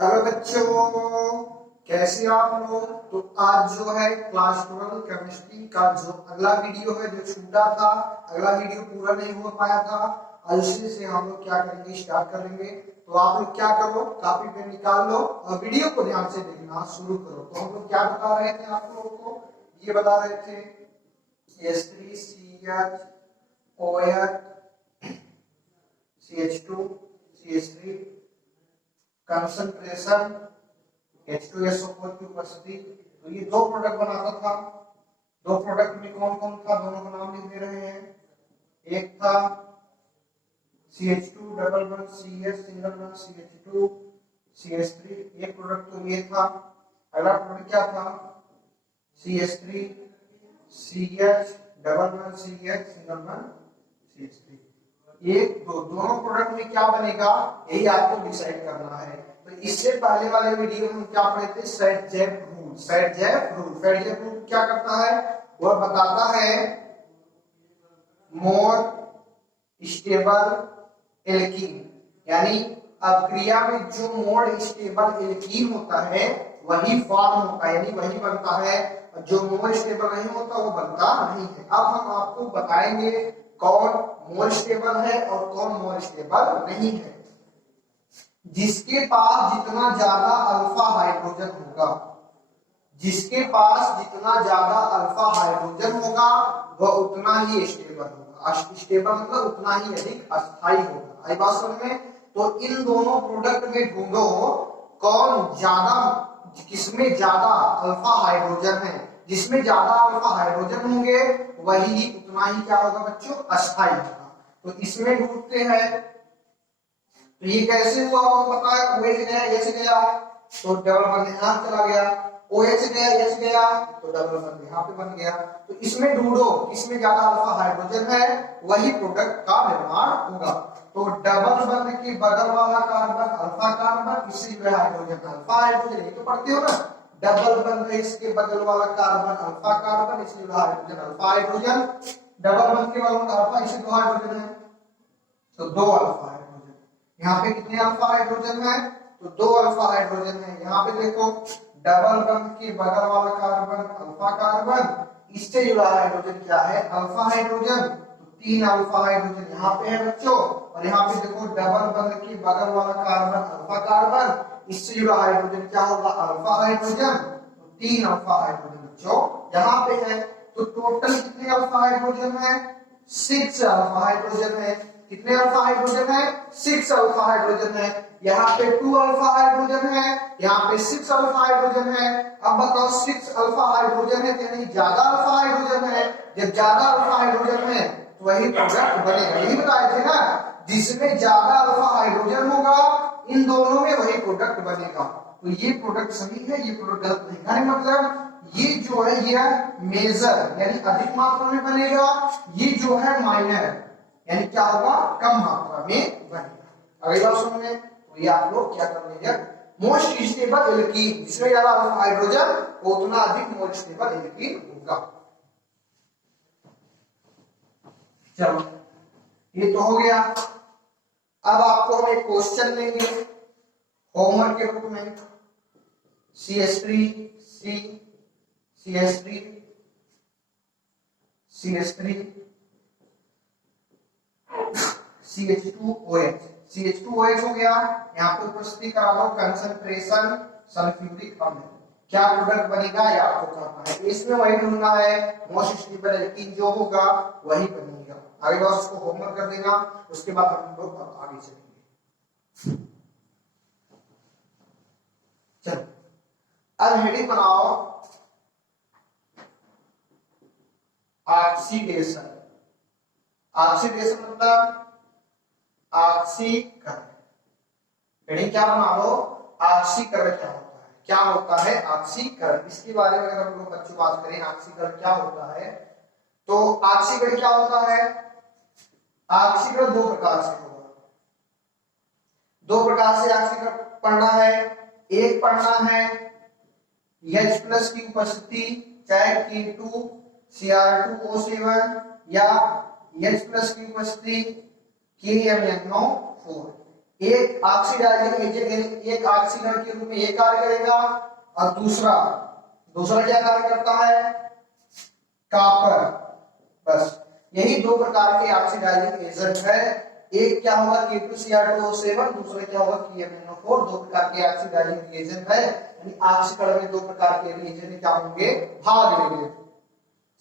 Hello बच्चों, कैसे आप लोग। तो आज जो है क्लास 12 केमिस्ट्री का जो अगला वीडियो है जो छूटा था, अगला वीडियो पूरा नहीं हो पाया था, ऐसे से हम लोग क्या करेंगे, स्टार्ट करेंगे। तो आप लोग क्या करो, कॉपी पेन निकाल लो और वीडियो को ध्यान से देखना शुरू करो। तो हम लोग क्या बता रहे थे आप लोगों को, ये बता रहे थे H3CH CH2 CH3 concentration H2SO4 की उपस्थिति। तो ये दो प्रोडक्ट बनाता था। दो प्रोडक्ट में कौन कौन था, दोनों का नाम लिख दे रहे हैं। एक था CH2 double bond CH single bond CH2 CH3, एक प्रोडक्ट तो ये था। अगला प्रोडक्ट क्या था, CH3 CH double bond CH single bond CH3। एक दोनों प्रोडक्ट में क्या बनेगा, यही आपको डिसाइड करना है। तो इससे पहले वाले वीडियो में क्या पढ़े थे, सेट-जेफ रूल। सेट-जेफ रूल क्या करता है, वह बताता है मोर स्टेबल एल्कीन, यानी अभिक्रिया में जो मोर स्टेबल एल्कीन होता है वही फॉर्म होता है, यानी वही बनता है। जो मोर स्टेबल नहीं होता वो बनता नहीं है। अब हम आपको बताएंगे कौन मोर स्टेबल है और कौन मोर स्टेबल नहीं है। जिसके पास जितना ज्यादा अल्फा हाइड्रोजन होगा, जिसके पास जितना ज्यादा अल्फा हाइड्रोजन होगा वह उतना ही स्टेबल होगा। स्टेबल मतलब उतना ही अधिक अस्थायी होगा। आई बात समझ में। तो इन दोनों प्रोडक्ट में ढूंढो कौन ज्यादा, किसमें ज्यादा अल्फा हाइड्रोजन है। जिसमें ज्यादा अल्फा हाइड्रोजन होंगे वही उतना ही क्या होगा बच्चों, अस्थायी होगा। तो इसमें ढूंढते हैं। तो ये कैसे हुआ आपको पता है, OH गया H गया तो डबल बॉन्ड यहाँ चला गया, OH गया H गया तो डबल बॉन्ड यहाँ पे बन गया। तो इसमें ढूंढो इसमें ज्यादा अल्फा हाइड्रोजन है, वही प्रोडक्ट का निर्माण होगा। तो डबल बॉन्ड के बगल वाला कार्बन अल्फा कार्बन, इसी में हाइड्रोजन अल्फा हाइड्रोजन, ये तो पढ़ते हो ना। डबल बॉन्ड है इसके बगल वाला कार्बन अल्फा कार्बन, इसलिए hydrogen alpha hydrogen. Double bond के बगल अल्फा, इसलिए दो हाइड्रोजन है तो दो अल्फा हाइड्रोजन। यहाँ पे कितने अल्फा हाइड्रोजन है, तो दो अल्फा हाइड्रोजन है। यहाँ पे देखो डबल बॉन्ड के बगल वाला कार्बन अल्फा कार्बन, इससे जुड़ा हाइड्रोजन क्या है, अल्फा हाइड्रोजन। तो तीन अल्फा हाइड्रोजन यहाँ पे है बच्चों। और यहाँ पे देखो डबल बॉन्ड के बगल वाला कार्बन अल्फा कार्बन, इससे जुड़ा हाइड्रोजन क्या होगा, अल्फा हाइड्रोजन। तो तीन अल्फा हाइड्रोजन बच्चों यहाँ पे है। तो टोटल कितने अल्फा हाइड्रोजन है, 6 अल्फा हाइड्रोजन है। कितने अल्फा हाइड्रोजन है, 6 अल्फा हाइड्रोजन है। यहाँ पे 2 अल्फा हाइड्रोजन है, यहाँ पे 6 अल्फा हाइड्रोजन है। अब बताओ 6 अल्फा हाइड्रोजन है यानी ज्यादा अल्फा हाइड्रोजन है। जब ज्यादा अल्फा हाइड्रोजन है तो वही प्रोडक्ट बनेगा, यही बताए थे ना। जिसमें ज्यादा अल्फा हाइड्रोजन होगा इन दोनों में वही प्रोडक्ट बनेगा। तो ये प्रोडक्ट सही है, ये प्रोडक्ट गलत नहीं। यानी मतलब ये जो है ये मेजर यानी अधिक मात्रा में बनेगा, ये जो है माइनर यानी क्या होगा, कम मात्रा में बनेगा। अगली बात समझ में। तो ये आप लोग क्या कर लीजिए, मोस्ट स्टेबल एल्कीन, जिसमें ज्यादा अल्फा हाइड्रोजन उतना अधिक मोस्ट स्टेबल एल्कीन होगा। चलो ये तो हो गया। अब आपको हम एक क्वेश्चन लेंगे होमवर्क के रूप में। CH3 C CH3 CH3 CH2OH, CH2OH हो गया। यहाँ पे उपस्थिति करा दो कंसंट्रेशन सल्फ्यूरिक अम्ल, क्या प्रोडक्ट बनेगा ये आपको करना है। इसमें वही ढूंढना है मोस्ट स्टेबल एल्कीन जो होगा वही बनेगा। आगे बार उसको होमवर्क कर देगा, उसके बाद हम लोग आगे चलेंगे। चलो अब हेडिंग बनाओ ऑक्सीडेशन। ऑक्सीडेशन मतलब ऑक्सीकरण। हेडिंग क्या बना लो, ऑक्सीकरण क्या होता है, क्या होता है ऑक्सीकरण। इसके बारे में अगर हम लोग बच्चों बात करें ऑक्सीकरण क्या होता है, तो ऑक्सीकरण क्या होता है, ऑक्सीकरण दो प्रकार से होगा। दो प्रकार से ऑक्सीकरण पढ़ना है। एक पढ़ना है H+ की उपस्थिति, चाहे K2Cr2O7 या H+ की उपस्थिति KMnO4, एक ऑक्सीडाइजिंग एजेंट यानी एक ऑक्सीकरण के रूप में ये कार्य करेगा, और दूसरा दूसरा क्या कार्य करता है, कॉपर। बस यही दो प्रकार के ऑक्सीडाइजिंग एजेंट है। एक क्या होगा K2Cr2O7, दूसरा क्या होगा KMnO4। दो प्रकार के ऑक्सीडाइजिंग एजेंट है, यानी ऑक्सीकरण में दो प्रकार के रिएजेंट क्या होंगे, भाग लेंगे।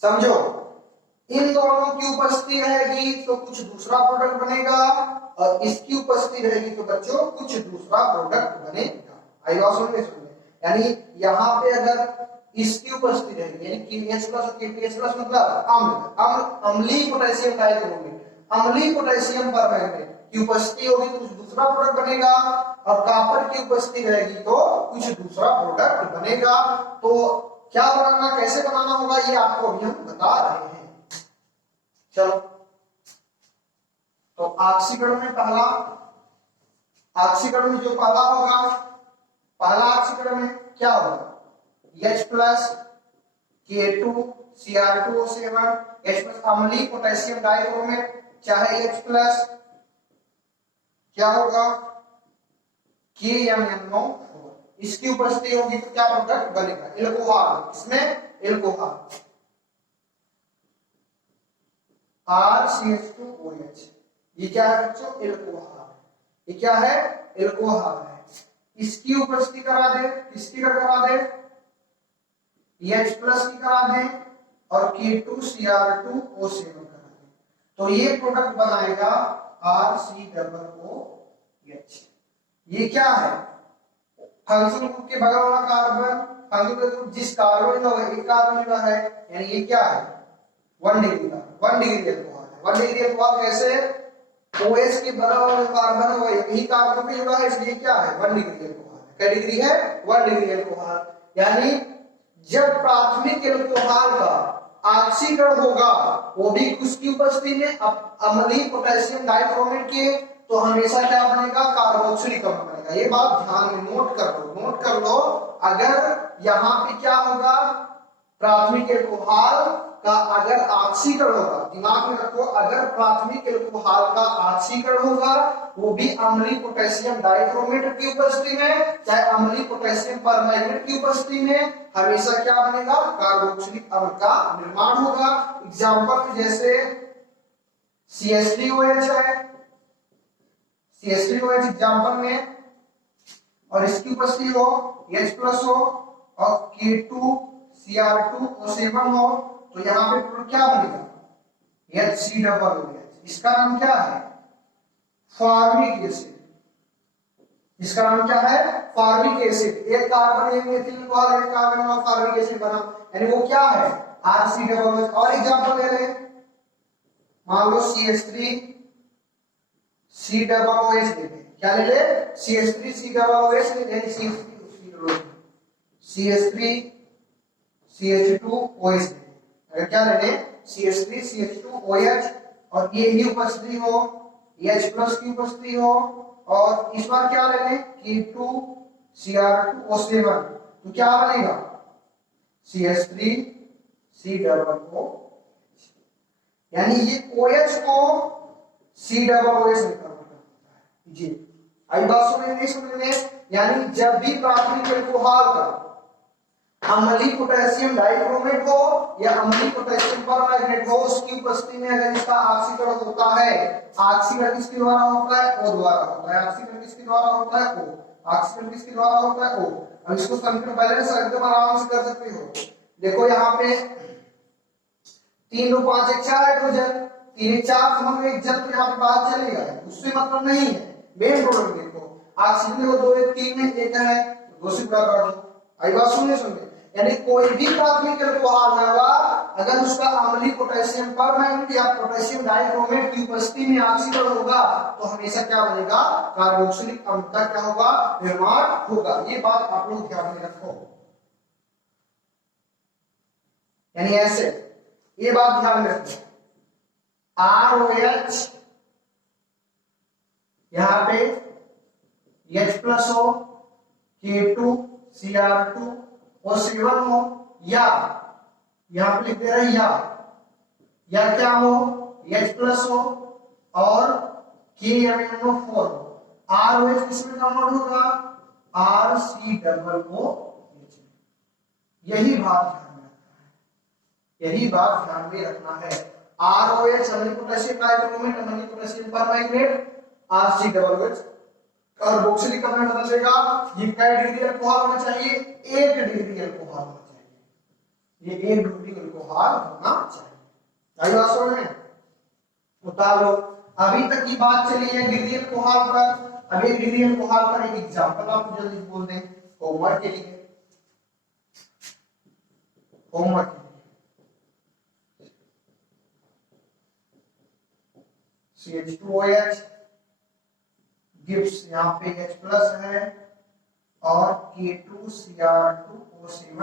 समझो, इन दोनों की उपस्थिति रहेगी तो कुछ दूसरा प्रोडक्ट बनेगा, और इसकी उपस्थिति रहेगी तो बच्चों कुछ दूसरा प्रोडक्ट बनेगा। आई बात समझ में? यानी यहाँ पे अगर इसकी उपस्थिति रहेगी यानी KH+ और KTH+ मतलब अम्लीय पोटेशियम डाइक्रोमेट, अम्लीय पोटेशियम परमैंगनेट की उपस्थिति होगी तो कुछ दूसरा प्रोडक्ट बनेगा, और कॉपर की उपस्थिति रहेगी तो कुछ दूसरा प्रोडक्ट बनेगा। तो क्या बनाना, कैसे बनाना होगा, ये आपको अभी हम बता रहे हैं। चलो, तो ऑक्सीकरण में पहला, ऑक्सीकरण में जो पहला होगा, पहला ऑक्सीकरण में क्या होगा, H+ K2Cr2O7, H+ अम्लीय पोटेशियम डाइक्रोमेट, चाहे H+ क्या होगा, KMnO4, इसकी उपस्थिति होगी तो क्या प्रोडक्ट बनेगा, एल्कोहल। इसमें एल्कोहल RCH2OH, ये क्या है बच्चों, एल्कोहल। ये क्या है, एल्कोहल है। इसकी उपस्थिति करा दे, किसकी करा दे, H+ की करा दे, और K2Cr2O7 करा दे, तो ये प्रोडक्ट बनाएगा RCOOH। ये क्या है, फंक्शनल ग्रुप के बगल वाला कार्बन, फंक्शनल ग्रुप जिस कार्बन का एक कार्बन का है, यानी ये क्या है 1 डिग्री का, 1 डिग्री अल्कोहल है। 1 डिग्री अल्कोहल कैसे, OH के बगल वाला कार्बन है यही कार्बन पे जुड़ा है, इसलिए क्या है 1 डिग्री अल्कोहल। क्या डिग्री है, 1 डिग्री अल्कोहल। यानी जब प्राथमिक अल्कोहल का ऑक्सीकरण होगा वो भी किसकी उपस्थिति में, अम्लीय पोटेशियम डाइक्रोमेट के, तो हमेशा क्या बनेगा, कार्बोक्सिलिक अम्ल बनेगा। ये बात ध्यान में नोट कर लो, नोट कर लो। अगर यहाँ पे क्या होगा, प्राथमिक अल्कोहल का अगर ऑक्सीकरण होगा, दिमाग में रखो, अगर प्राथमिक अल्कोहल का ऑक्सीकरण होगा वो भी अम्लीय पोटेशियम डाइक्रोमेट की उपस्थिति में, चाहे अम्लीय पोटेशियम परमैंगनेट की उपस्थिति में, हमेशा क्या बनेगा, कार्बोक्सिलिक अम्ल का निर्माण होगा। एग्जांपल जैसे CH3OH है, CH3OH एग्जांपल में, और इसकी उपस्थिति हो H+ हो और K2Cr2O7 हो, तो यहाँ पे क्या बनेगा, HCOOH। इसका नाम क्या है, फॉर्मिक एसिड। इसका नाम क्या है, फॉर्मिक एसिड। एक कार्बन एक मेथिल अल्कोहल, एक कार्बन वाला फॉर्मिक एसिड बना, यानी वो क्या है RCOOH। और एग्जांपल ले ले, मान लो CH3COOH ले ले, क्या ले ले, CH3COOH ले ले, CH3CH2OH। अगर क्या ले ले, CH3CH2OH, और ये ही उपस्थिति हो, H+ की उपस्थिति हो, और इस बार क्या ले ले, K2Cr2O7, तो क्या बनेगा CH3COOH। यानी ये OH को COOH में कन्वर्ट होता है। जी, आई बात समझ नहीं समझ में? यानी जब भी प्राथमिक अल्कोहल का अम्लीय पोटेशियम डाइक्रोमेट हो या अम्लीय पोटेशियम परमैंगनेट हो, उसकी उपस्थिति में अगर इसका ऑक्सीकरण होता है, ऑक्सीकरण किसके द्वारा होता है, O द्वारा होता है। ऑक्सीकरण किसके द्वारा होता है, O। ऑक्सीकरण किसके द्वारा होता है, O। अब इसको समीकरण बैलेंस एकदम आराम से कर सकते हो। देखो यहाँ पे 3 2 5 1 4 हाइड्रोजन, 3 4 समूह में एक जल, तो यहाँ पे बात चलेगा, उससे मतलब नहीं है। मेन प्रोडक्ट देखो, ऑक्सीजन को 2 1 3 में एक है, 2 से गुणा कर दो। आई बात सुनिए। यानी कोई भी प्राथमिक अल्कोहल होगा, अगर उसका अम्लीय पोटेशियम परमैंगनेट या पोटेशियम डाइक्रोमेट की उपस्थिति में ऑक्सीकरण होगा तो हमेशा क्या बनेगा, कार्बोक्सिलिक अम्ल का क्या होगा, निर्माण होगा। ये बात आप लोग ध्यान में रखो। यानी ऐसे, ये बात ध्यान में रखो, ROH यहां पे H+ हो, K2Cr2O7 हो, या यहां पे लिख दे रहे या क्या हो, H+ हो और KMnO4 हो। आर ओ एच किसमें कन्वर्ट होगा, R C double O H. यही बात ध्यान में रखना है, यही बात ध्यान में रखना है। आर ओ एच अम्लीय पोटेशियम डाइक्रोमेट, अम्लीय potassium permanganate, R C double O H. Carboxylic अम्ल में बदल देगा। ये कै डिग्री अल्कोहल होना चाहिए, 1 डिग्री अल्कोहल होना चाहिए, ये 1 डिग्री अल्कोहल होना चाहिए। आई बात समझ में? उतार लो। अभी तक की बात चली है डिग्री अल्कोहल पर। अब एक डिग्री अल्कोहल पर एक एग्जांपल आपको जल्दी बोल दें होमवर्क के लिए, होमवर्क CH2OH गिव्स, यहाँ पे H प्लस है और K2Cr2O7 है।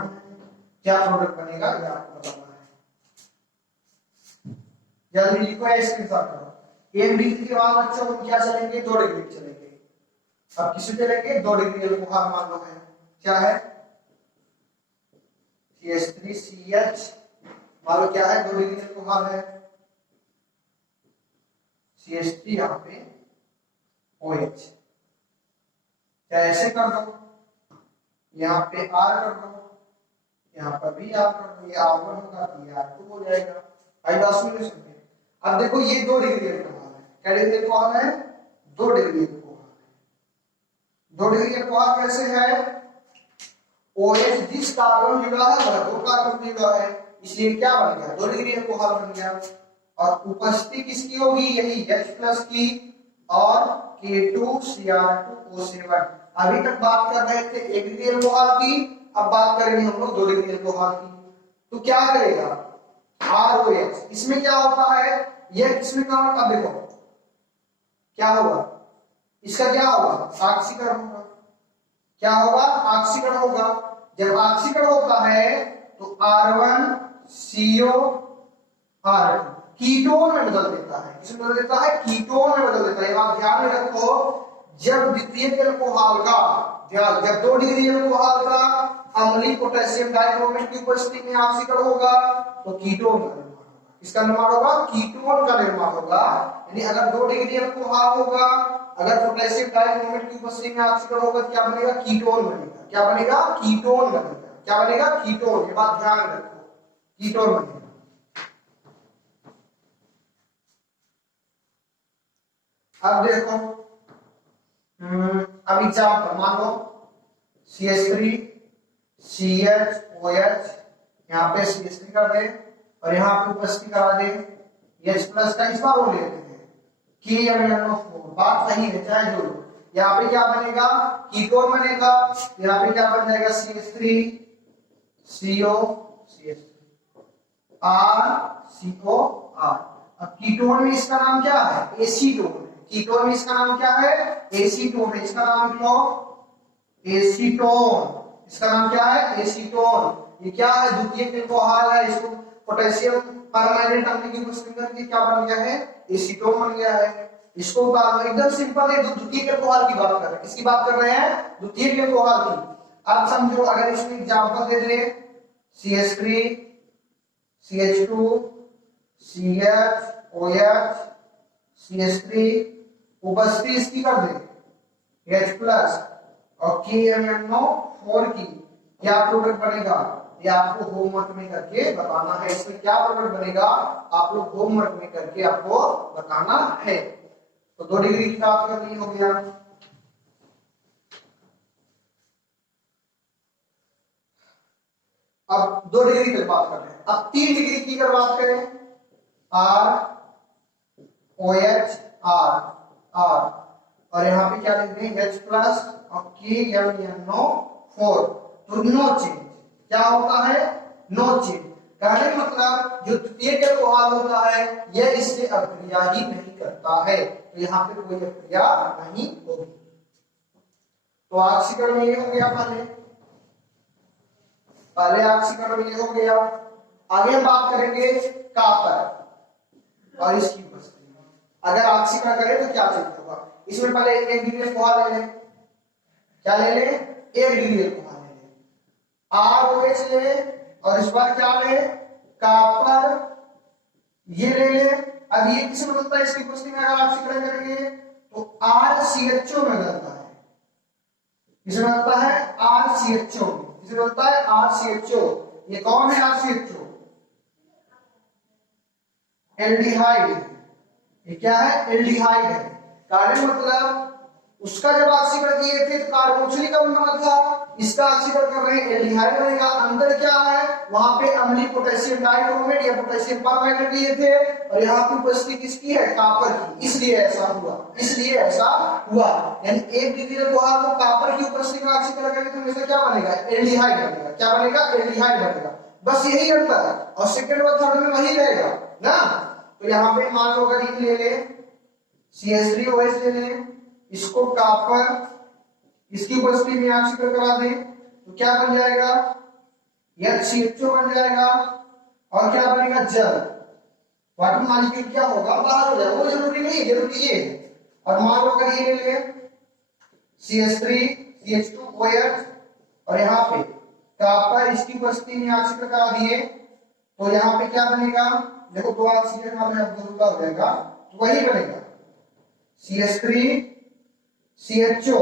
क्या प्रोडक्ट बनेगा ये आपको बताना है, जल्दी लिखो या स्क्रीनशॉट करो। 1 डिग्री के बाद बच्चों हम क्या चलेंगे, 2 डिग्री चलेंगे। अब किसी चलेंगे 2 डिग्री अल्कोहल मान लो है, क्या है CH3CH, मान लो क्या है 2 डिग्री अल्कोहल है, CH3 यहाँ पे OH। क्या ऐसे कर दो, यहाँ पे R कर दो, यहाँ पर भी R कर दो, ये R1 होगा तो ये R2 हो जाएगा। आई बात सुन लो। अब देखो ये 2 डिग्री अल्कोहल है, क्या डिग्री अल्कोहल है, 2 डिग्री अल्कोहल है। 2 डिग्री अल्कोहल कैसे है, OH जिस कार्बन जुड़ा है वह 2 कार्बन जुड़ा है, इसलिए क्या बन गया 2 डिग्री अल्कोहल बन गया। और उपस्थिति किसकी होगी, यही H प्लस की और K2Cr2O7। अभी तक बात कर रहे थे 1 डिग्री अल्कोहल की, अब बात करेंगे हम लोग 2 डिग्री अल्कोहल की। तो क्या करेगा ROH, इसमें क्या होता है, यह इसमें काम, अब देखो क्या होगा, इसका क्या होगा ऑक्सीकरण होगा। क्या होगा, ऑक्सीकरण होगा। जब ऑक्सीकरण होता है तो R1CO R2 कीटोन में बदल देता है, किसमें बदल देता है, कीटोन में बदल देता है। आप ध्यान में रखो, जब द्वितीयक अल्कोहल का, जब 2 डिग्री अल्कोहल का अम्लीय पोटेशियम डाइक्रोमेट की उपस्थिति में ऑक्सीकरण होगा तो कीटोन का निर्माण होगा। किसका निर्माण होगा, कीटोन का निर्माण होगा। यानी अगर 2 डिग्री अल्कोहल होगा, अगर पोटेशियम डाइक्रोमेट की उपस्थिति में ऑक्सीकरण होगा तो क्या बनेगा, कीटोन बनेगा। क्या बनेगा, कीटोन बनेगा। क्या बनेगा, कीटोन। ये बात ध्यान रखो, कीटोन बनेगा। अब देखो, अब एग्जांपल मान लो CH3 CHOH, यहाँ पे CH3 कर दे और यहाँ पे उपस्थिति करा दे H प्लस का, इस बार वो ले लेते हैं KMnO4। बात वही है, चाहे जो लो। यहाँ पे क्या बनेगा, कीटोन बनेगा। यहाँ पे क्या बन जाएगा, CH3 CO CH3 RCOR। अब कीटोन में इसका नाम क्या है, एसीटोन। कीटोन में इसका नाम क्या है, एसीटोन है। इसका नाम लिख लो एसीटोन। इसका नाम क्या है, एसीटोन। ये क्या है, द्वितीयक अल्कोहल है, इसको पोटेशियम परमैंगनेट अम्ल की उपस्थिति में क्या बन गया है, एसीटोन बन गया है। इसको एकदम सिंपल है, द्वितीयक अल्कोहल की बात कर रहे हैं। किसकी बात कर रहे हैं, द्वितीयक अल्कोहल की। अब समझो, अगर इसमें एग्जांपल दे दे CH3 CH2 CH CH3, उपस्थिति इसकी कर दे H प्लस और KMnO4 की, क्या प्रोडक्ट बनेगा, ये आपको होमवर्क में करके बताना है। इसमें क्या प्रोडक्ट बनेगा, आप लोग होमवर्क में करके आपको बताना है। तो 2 डिग्री की बात कर ली, हो गया। अब 2 डिग्री की बात कर रहे हैं। अब 3 डिग्री की अगर बात करें, ROH R और यहाँ पे क्या लिख दें H प्लस और KMnO4। तो नो चेंज, क्या होता है, नो चेंज। कहने का मतलब जो द्वितीयक अल्कोहल होता है यह इससे अभिक्रिया ही नहीं करता है, तो यहाँ पे कोई अभिक्रिया नहीं होगी। तो ऑक्सीकरण ये हो गया, पहले ऑक्सीकरण ये हो गया। आगे हम बात करेंगे कॉपर और इसकी उपस्थिति। अगर ऑक्सीकरण करें तो क्या चेंज होगा, इसमें पहले 1 डिग्री अल्कोहल ले लें। क्या ले लें, 1 डिग्री अल्कोहल ले लें। ROH ले और इस बार क्या ले, कॉपर ये ले ले। अब ये किसमें बदलता है, इसकी उपस्थिति में अगर ऑक्सीकरण करेंगे तो RCHO में बदलता है। किसमें बदलता है? RCHO। किसमें बदलता है? RCHO। ये कौन है RCHO? एल्डिहाइड। ये क्या है? एल्डिहाइड है। कार्बन मतलब उसका जब ऑक्सीकरण किए थे तो कार्बोक्सिलिक अम्ल बना था, इसका ऑक्सीकरण कर रहे हैं एल्डिहाइड बनेगा। अंतर क्या है? वहां पे अम्लीय पोटेशियम डाइक्रोमेट या पोटेशियम परमैंगनेट लिए थे और यहाँ पे उपस्थिति किसकी है? कॉपर की, इसलिए ऐसा हुआ। इसलिए ऐसा हुआ, यानी एक डिग्री लोहा को कॉपर की उपस्थिति में ऑक्सीकरण करेंगे तो हमेशा क्या बनेगा? एल्डिहाइड बनेगा। क्या बनेगा? एल्डिहाइड बनेगा। बस यही अंतर है और सेकंड और थर्ड में वही रहेगा ना। तो यहाँ पे मान लो अगर ये ले ले CH3OH ले ले, इसको कॉपर इसकी उपस्थिति में ऑक्सीकरण करा दें तो क्या बन जाएगा? HCHO बन जाएगा और क्या बनेगा? जल। वाटर मॉलिक्यूल क्या होगा? बाहर हो जाएगा। वो जरूरी नहीं, जरूरी ये है। और मान लो अगर ये ले ले CH3 CH2OH और यहाँ पे कॉपर इसकी उपस्थिति में ऑक्सीकरण करा दिए तो यहाँ पे क्या बनेगा? देखो दो ऑक्सीजन वाले अब हो जाएगा तो वही बनेगा CH3 CHO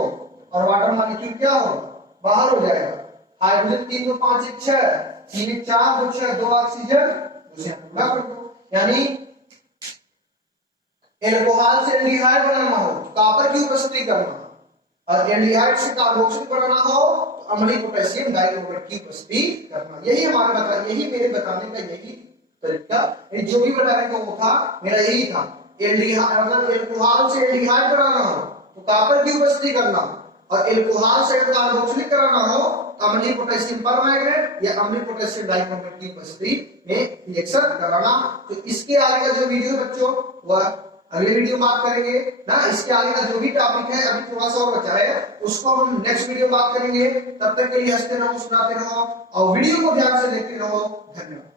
और वाटर मॉलिक्यूल क्या होगा? बाहर हो जाएगा। हाइड्रोजन 3 2 5 1 6 3 1 4 2 6 2 ऑक्सीजन उसे पूरा कर दो। यानी एल्कोहल से एल्डिहाइड बनाना हो कॉपर की उपस्थिति करना और एल्डिहाइड से कार्बोक्सिल बनाना हो तो अम्लीय पोटेशियम डाइक्रोमेट की उपस्थिति करना। यही हमारे बता, यही मेरे बताने का यही तरीका, जो भी बताने का वो था मेरा यही था। एल्डिहाइड मतलब एल्कोहल से एल्डिहाइड बनाना हो तो कॉपर की उपस्थिति करना और एल्कोहल से कार्बोक्सिलिक कराना हो तो अम्लीय पोटेशियम परमैंगनेट या अम्लीय पोटेशियम डाइक्रोमेट की उपस्थिति में रिएक्शन कराना। तो इसके आगे का जो वीडियो बच्चों वह अगले वीडियो में बात करेंगे ना। इसके आगे का जो भी टॉपिक है अभी थोड़ा सा और बचा है उसको हम नेक्स्ट वीडियो बात करेंगे। तब तक के लिए हंसते रहो, सुनाते रहो और वीडियो को ध्यान से देखते रहो। धन्यवाद।